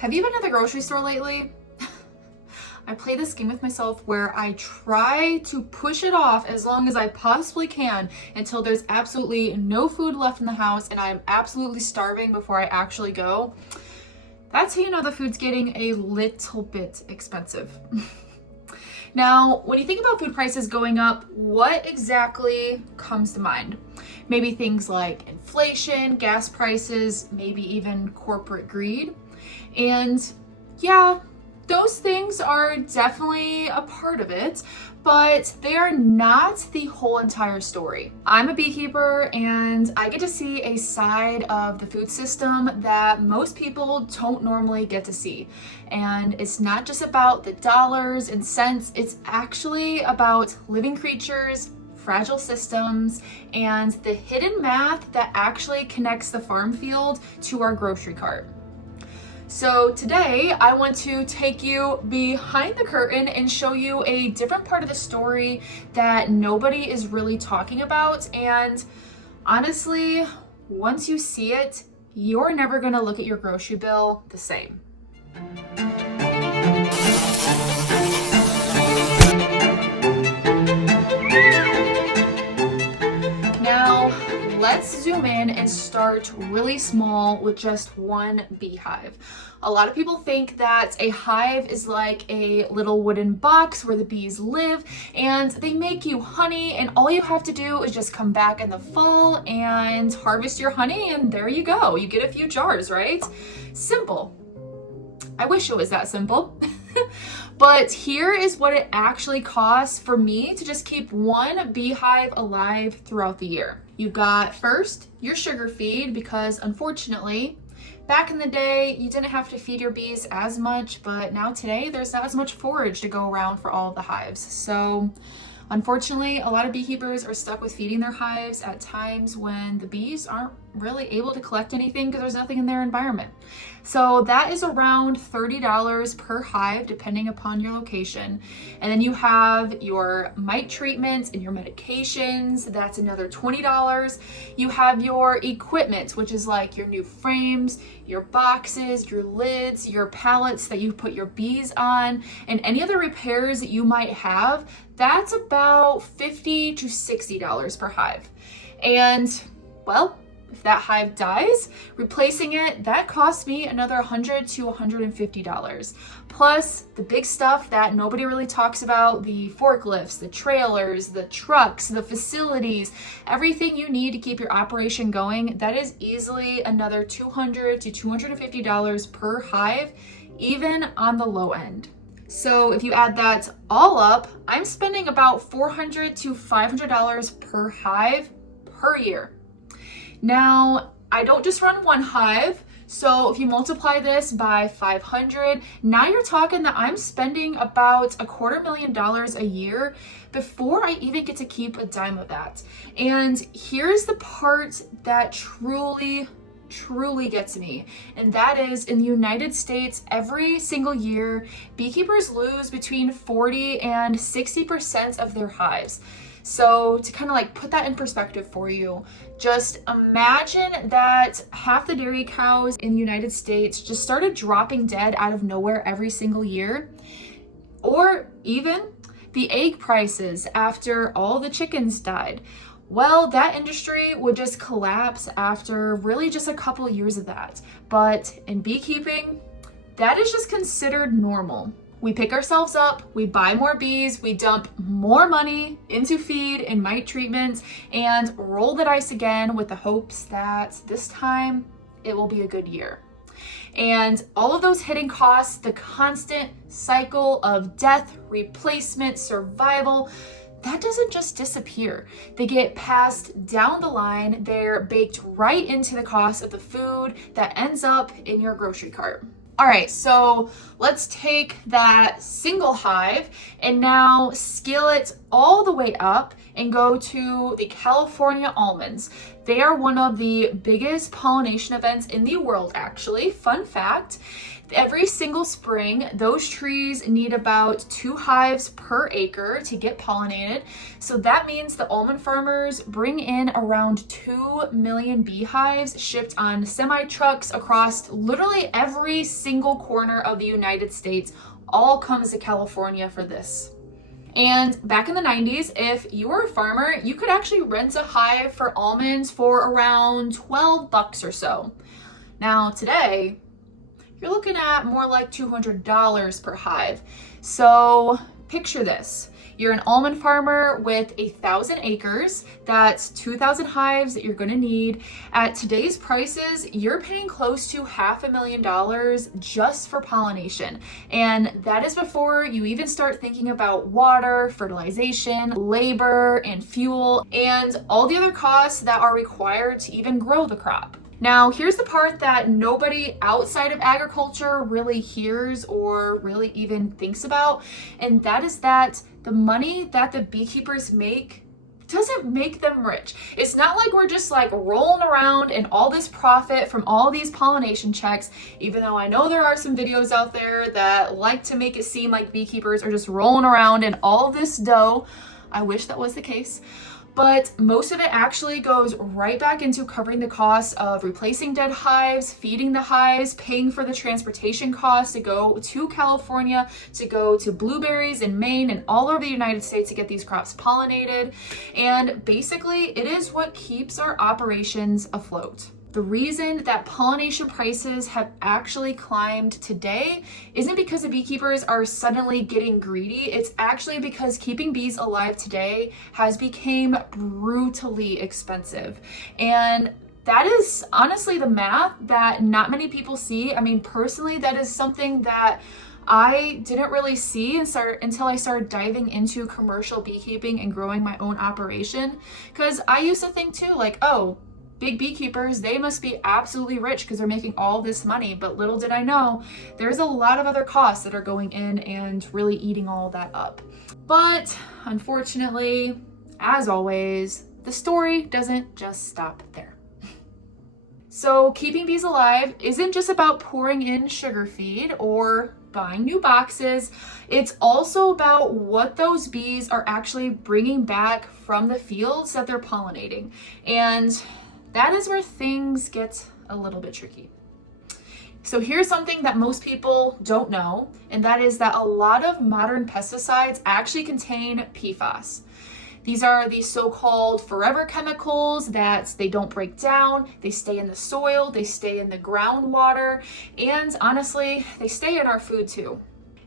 Have you been to the grocery store lately? I play this game with myself where I try to push it off as long as I possibly can until there's absolutely no food left in the house and I'm absolutely starving before I actually go. That's how you know the food's getting a little bit expensive. Now, when you think about food prices going up, what exactly comes to mind? Maybe things like inflation, gas prices, maybe even corporate greed. And yeah, those things are definitely a part of it, but they are not the whole entire story. I'm a beekeeper and I get to see a side of the food system that most people don't normally get to see. And it's not just about the dollars and cents, it's actually about living creatures, fragile systems, and the hidden math that actually connects the farm field to our grocery cart. So today I want to take you behind the curtain and show you a different part of the story that nobody is really talking about. And honestly, once you see it, you're never gonna look at your grocery bill the same. Now, let's zoom in and start really small with just one beehive. A lot of people think that a hive is like a little wooden box where the bees live and they make you honey, and all you have to do is just come back in the fall and harvest your honey, and there you go. You get a few jars, right? Simple. I wish it was that simple. But here is what it actually costs for me to just keep one beehive alive throughout the year. You've got first your sugar feed, because unfortunately, back in the day, you didn't have to feed your bees as much, but now today there's not as much forage to go around for all of the hives. So unfortunately, a lot of beekeepers are stuck with feeding their hives at times when the bees aren't really able to collect anything because there's nothing in their environment. So that is around $30 per hive, depending upon your location. And then you have your mite treatments and your medications. That's another $20. You have your equipment, which is like your new frames, your boxes, your lids, your pallets that you put your bees on, and any other repairs that you might have. That's about $50 to $60 per hive. And well, if that hive dies, replacing it, that costs me another $100 to $150. Plus the big stuff that nobody really talks about, the forklifts, the trailers, the trucks, the facilities, everything you need to keep your operation going, that is easily another $200 to $250 per hive, even on the low end. So if you add that all up, I'm spending about $400 to $500 per hive per year. Now, I don't just run one hive, so if you multiply this by 500, now you're talking that I'm spending about $250,000 a year before I even get to keep a dime of that. And here's the part that truly gets me, and that is in the United States, every single year, beekeepers lose between 40 and 60% of their hives. So to kind of like put that in perspective for you, just imagine that half the dairy cows in the United States just started dropping dead out of nowhere every single year. Or even the egg prices after all the chickens died. Well, that industry would just collapse after really just a couple of years of that. But in beekeeping, that is just considered normal. We pick ourselves up, we buy more bees, we dump more money into feed and mite treatments, and roll the dice again with the hopes that this time it will be a good year. And all of those hidden costs, the constant cycle of death, replacement, survival, that doesn't just disappear. They get passed down the line. They're baked right into the cost of the food that ends up in your grocery cart. All right, so let's take that single hive and now scale it all the way up and go to the California almonds. They are one of the biggest pollination events in the world, actually. Fun fact, every single spring, those trees need about 2 hives per acre to get pollinated. So that means the almond farmers bring in around 2 million beehives shipped on semi-trucks across literally every single corner of the United States. All comes to California for this. And back in the 90s, if you were a farmer, you could actually rent a hive for almonds for around $12 or so. Now today, you're looking at more like $200 per hive. So picture this. You're an almond farmer with 1,000 acres. That's 2,000 hives that you're gonna need. At today's prices, you're paying close to $500,000 just for pollination. And that is before you even start thinking about water, fertilization, labor, and fuel, and all the other costs that are required to even grow the crop. Now, here's the part that nobody outside of agriculture really hears or really even thinks about, and that is that the money that the beekeepers make doesn't make them rich. It's not like we're just like rolling around in all this profit from all these pollination checks, even though I know there are some videos out there that like to make it seem like beekeepers are just rolling around in all this dough. I wish that was the case. But most of it actually goes right back into covering the costs of replacing dead hives, feeding the hives, paying for the transportation costs to go to California, to go to blueberries in Maine and all over the United States to get these crops pollinated. And basically, it is what keeps our operations afloat. The reason that pollination prices have actually climbed today isn't because the beekeepers are suddenly getting greedy. It's actually because keeping bees alive today has become brutally expensive. And that is honestly the math that not many people see. I mean, personally, that is something that I didn't really see until I started diving into commercial beekeeping and growing my own operation. Because I used to think too, like, oh, big beekeepers, they must be absolutely rich because they're making all this money. But little did I know, there's a lot of other costs that are going in and really eating all that up. But unfortunately, as always, the story doesn't just stop there. So keeping bees alive isn't just about pouring in sugar feed or buying new boxes. It's also about what those bees are actually bringing back from the fields that they're pollinating. And that is where things get a little bit tricky. So here's something that most people don't know, and that is that a lot of modern pesticides actually contain PFAS. These are the so-called forever chemicals that they don't break down, they stay in the soil, they stay in the groundwater, and honestly, they stay in our food too.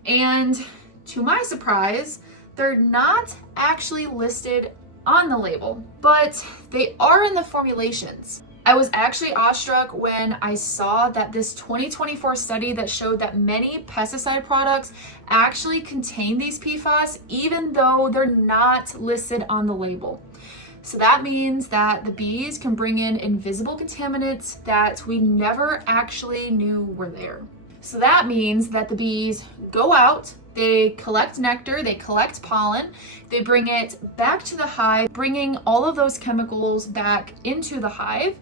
And to my surprise, they're not actually listed on the label, but they are in the formulations. I was actually awestruck when I saw that this 2024 study that showed that many pesticide products actually contain these PFAS, even though they're not listed on the label. So that means that the bees can bring in invisible contaminants that we never actually knew were there. So that means that the bees go out, they collect nectar, they collect pollen, they bring it back to the hive, bringing all of those chemicals back into the hive.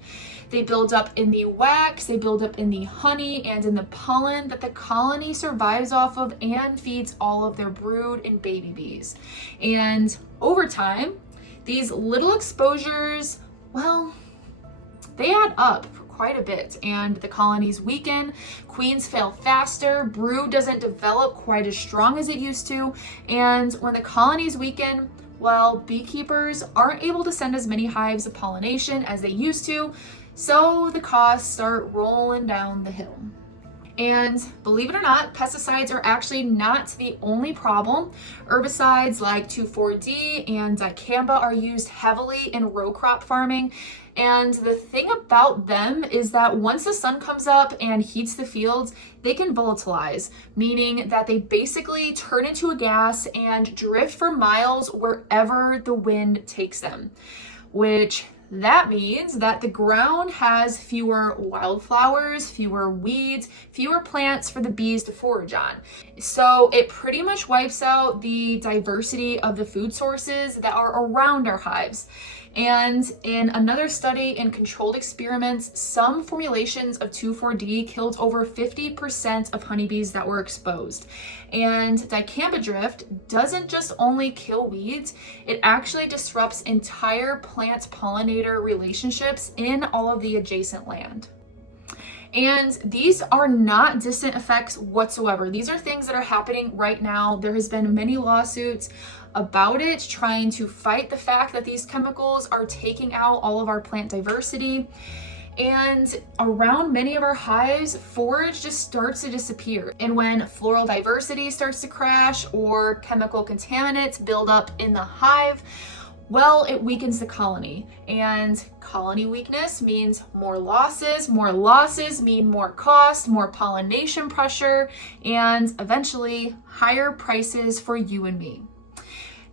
They build up in the wax, they build up in the honey and in the pollen that the colony survives off of and feeds all of their brood and baby bees. And over time, these little exposures, well, they add up quite a bit, and the colonies weaken, queens fail faster, brood doesn't develop quite as strong as it used to, and when the colonies weaken, well, beekeepers aren't able to send as many hives of pollination as they used to, so the costs start rolling down the hill. And believe it or not, pesticides are actually not the only problem. Herbicides like 2,4-D and dicamba are used heavily in row crop farming. And the thing about them is that once the sun comes up and heats the fields, they can volatilize, meaning that they basically turn into a gas and drift for miles wherever the wind takes them, which that means that the ground has fewer wildflowers, fewer weeds, fewer plants for the bees to forage on. So it pretty much wipes out the diversity of the food sources that are around our hives. And in another study in controlled experiments, some formulations of 2,4-D killed over 50% of honeybees that were exposed. And dicambadrift doesn't just only kill weeds, it actually disrupts entire plant-pollinator relationships in all of the adjacent land. And these are not distant effects whatsoever. These are things that are happening right now. There has been many lawsuits about it, trying to fight the fact that these chemicals are taking out all of our plant diversity. And around many of our hives, forage just starts to disappear. And when floral diversity starts to crash or chemical contaminants build up in the hive, well, it weakens the colony, and colony weakness means more losses mean more cost, more pollination pressure, and eventually higher prices for you and me.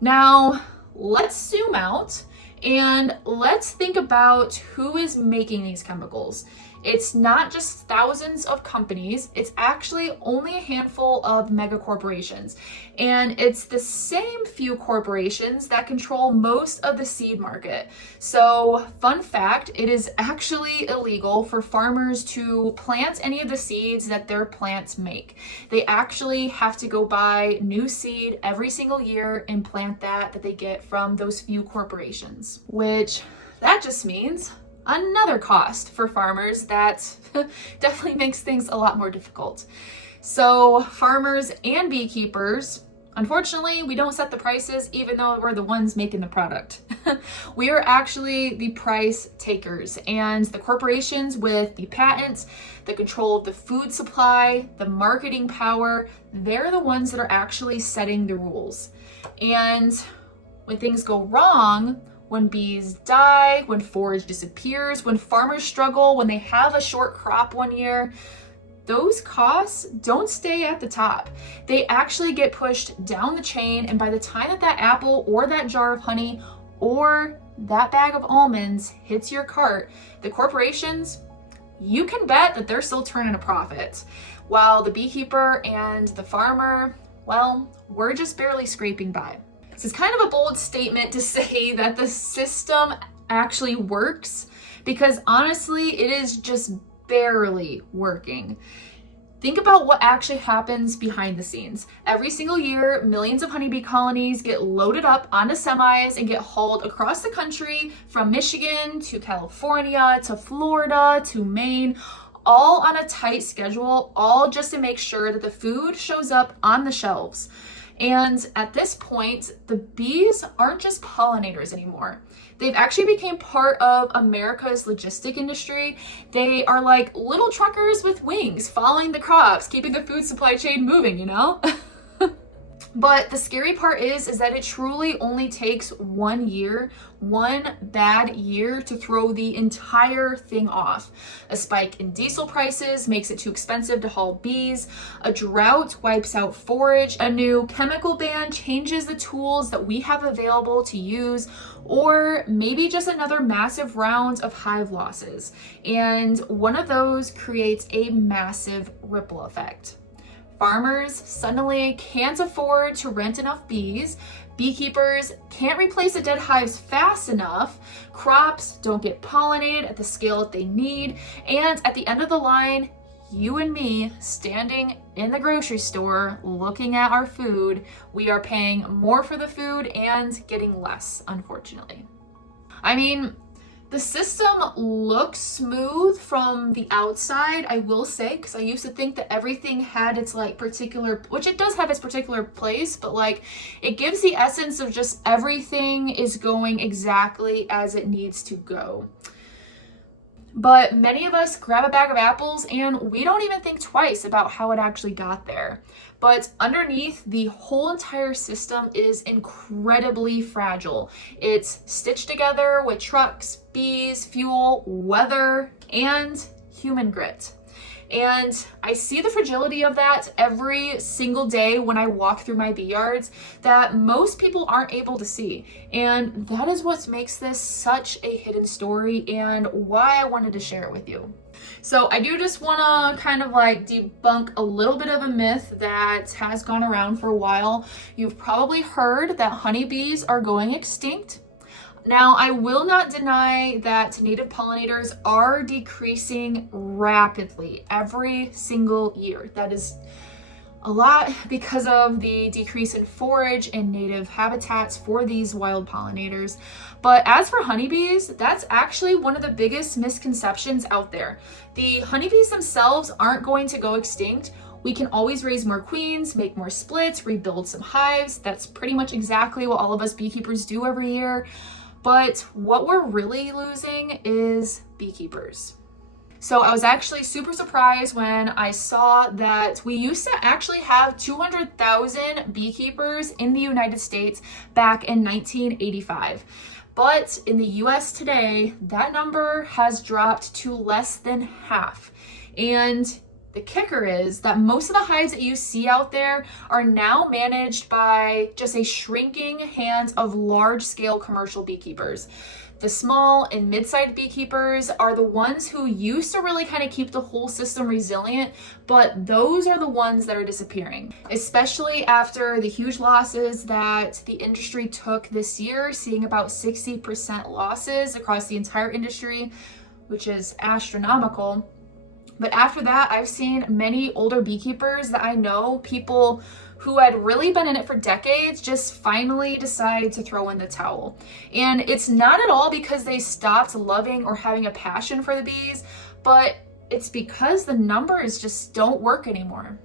Now, let's zoom out and let's think about who is making these chemicals. It's not just thousands of companies, it's actually only a handful of mega corporations. And it's the same few corporations that control most of the seed market. So, fun fact, it is actually illegal for farmers to plant any of the seeds that their plants make. They actually have to go buy new seed every single year and plant that they get from those few corporations. Which, that just means another cost for farmers that definitely makes things a lot more difficult. So farmers and beekeepers, unfortunately, we don't set the prices even though we're the ones making the product. We are actually the price takers, and the corporations with the patents, the control of the food supply, the marketing power, they're the ones that are actually setting the rules. And when things go wrong, when bees die, when forage disappears, when farmers struggle, when they have a short crop one year, those costs don't stay at the top. They actually get pushed down the chain, and by the time that apple or that jar of honey or that bag of almonds hits your cart, the corporations, you can bet that they're still turning a profit. While the beekeeper and the farmer, well, we're just barely scraping by. This is kind of a bold statement to say that the system actually works, because honestly, it is just barely working. Think about what actually happens behind the scenes. Every single year, millions of honeybee colonies get loaded up onto semis and get hauled across the country from Michigan to California to Florida to Maine, all on a tight schedule, all just to make sure that the food shows up on the shelves. And at this point, the bees aren't just pollinators anymore. They've actually become part of America's logistic industry. They are like little truckers with wings, following the crops, keeping the food supply chain moving, you know? But the scary part is that it truly only takes 1 year, one bad year, to throw the entire thing off. A spike in diesel prices makes it too expensive to haul bees. A drought wipes out forage. A new chemical ban changes the tools that we have available to use. Or maybe just another massive round of hive losses. And one of those creates a massive ripple effect. Farmers suddenly can't afford to rent enough bees. Beekeepers can't replace the dead hives fast enough. Crops don't get pollinated at the scale that they need. And at the end of the line, you and me standing in the grocery store looking at our food, we are paying more for the food and getting less, unfortunately. I mean, the system looks smooth from the outside, I will say, because I used to think that everything had its like particular, which it does have its particular place, but like it gives the essence of just everything is going exactly as it needs to go. But many of us grab a bag of apples and we don't even think twice about how it actually got there. But underneath, the whole entire system is incredibly fragile. It's stitched together with trucks, bees, fuel, weather, and human grit. And I see the fragility of that every single day when I walk through my bee yards that most people aren't able to see. And that is what makes this such a hidden story and why I wanted to share it with you. So I do just want to kind of like debunk a little bit of a myth that has gone around for a while. You've probably heard that honeybees are going extinct. Now, I will not deny that native pollinators are decreasing rapidly every single year. That is a lot because of the decrease in forage and native habitats for these wild pollinators. But as for honeybees, that's actually one of the biggest misconceptions out there. The honeybees themselves aren't going to go extinct. We can always raise more queens, make more splits, rebuild some hives. That's pretty much exactly what all of us beekeepers do every year. But what we're really losing is beekeepers. So I was actually super surprised when I saw that we used to actually have 200,000 beekeepers in the United States back in 1985. But in the US today, that number has dropped to less than half. And the kicker is that most of the hives that you see out there are now managed by just a shrinking hand of large-scale commercial beekeepers. The small and mid-sized beekeepers are the ones who used to really kind of keep the whole system resilient, but those are the ones that are disappearing, especially after the huge losses that the industry took this year, seeing about 60% losses across the entire industry, which is astronomical. But after that, I've seen many older beekeepers that I know, people who had really been in it for decades, just finally decide to throw in the towel. And it's not at all because they stopped loving or having a passion for the bees, but it's because the numbers just don't work anymore.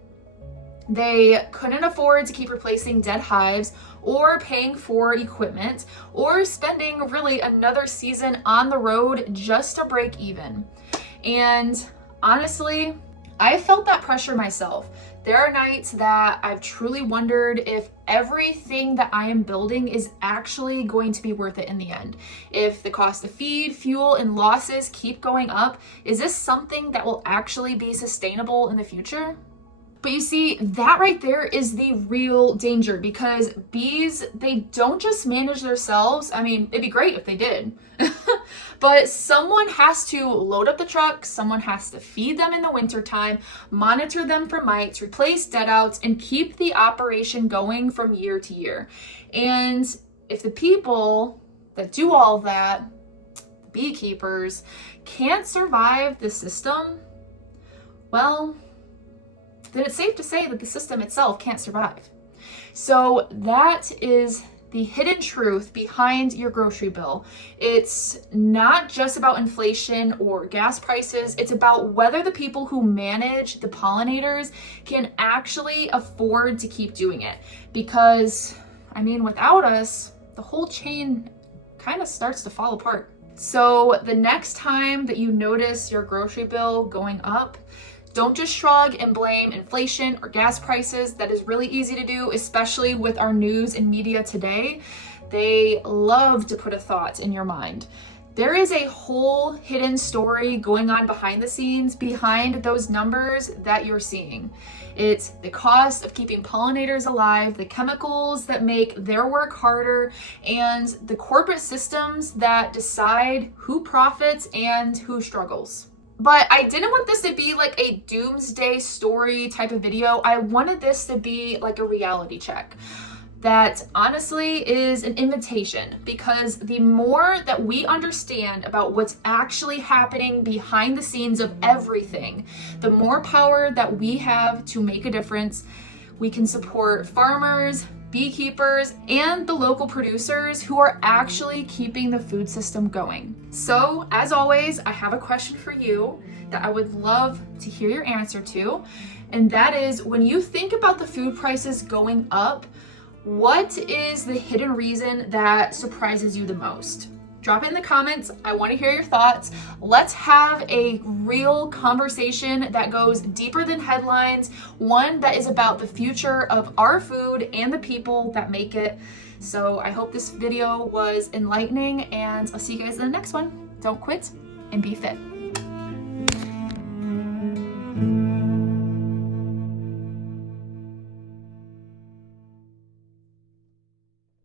They couldn't afford to keep replacing dead hives or paying for equipment or spending really another season on the road just to break even. And honestly, I felt that pressure myself. There are nights that I've truly wondered if everything that I am building is actually going to be worth it in the end. If the cost of feed, fuel, and losses keep going up, is this something that will actually be sustainable in the future? But you see, that right there is the real danger, because bees, they don't just manage themselves. I mean, it'd be great if they did. But someone has to load up the truck, someone has to feed them in the wintertime, monitor them for mites, replace deadouts, and keep the operation going from year to year. And if the people that do all of that, beekeepers, can't survive the system, well, then it's safe to say that the system itself can't survive. So that is the hidden truth behind your grocery bill. It's not just about inflation or gas prices. It's about whether the people who manage the pollinators can actually afford to keep doing it. Because, I mean, without us, the whole chain kind of starts to fall apart. So the next time that you notice your grocery bill going up, don't just shrug and blame inflation or gas prices. That is really easy to do, especially with our news and media today. They love to put a thought in your mind. There is a whole hidden story going on behind the scenes, behind those numbers that you're seeing. It's the cost of keeping pollinators alive, the chemicals that make their work harder, and the corporate systems that decide who profits and who struggles. But I didn't want this to be like a doomsday story type of video. I wanted this to be like a reality check that honestly is an invitation, because the more that we understand about what's actually happening behind the scenes of everything, the more power that we have to make a difference. We can support farmers, beekeepers, and the local producers who are actually keeping the food system going. So, as always, I have a question for you that I would love to hear your answer to, and that is, when you think about the food prices going up, what is the hidden reason that surprises you the most? Drop it in the comments. I want to hear your thoughts. Let's have a real conversation that goes deeper than headlines, one that is about the future of our food and the people that make it. So I hope this video was enlightening, and I'll see you guys in the next one. Don't quit and be fit.